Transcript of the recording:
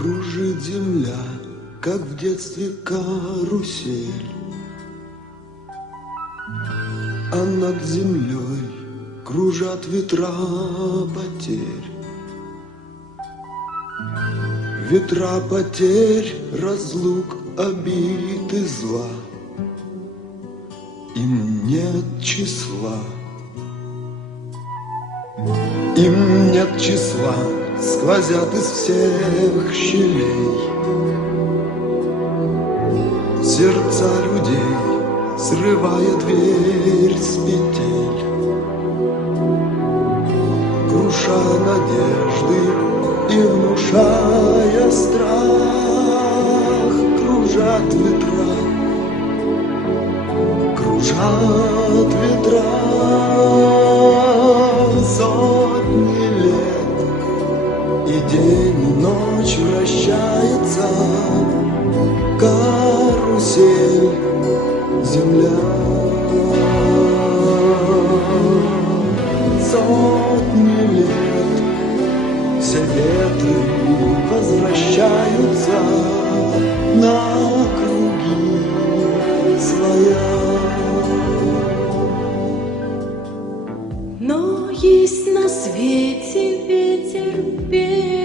Кружит земля, как в детстве карусель, а над землей кружат ветра потерь. Ветра потерь, разлук, обид и зла. Им нет числа, им нет числа, сквозят из всех щелей сердца людей, срывая дверь с петель, крушая надежды и внушая страх. Кружат ветра, кружат ветра сотни лет, и день и ночь вращается карусель земля. Сотни лет все ветры возвращаются на круги своя. Но есть на свете ветер белый,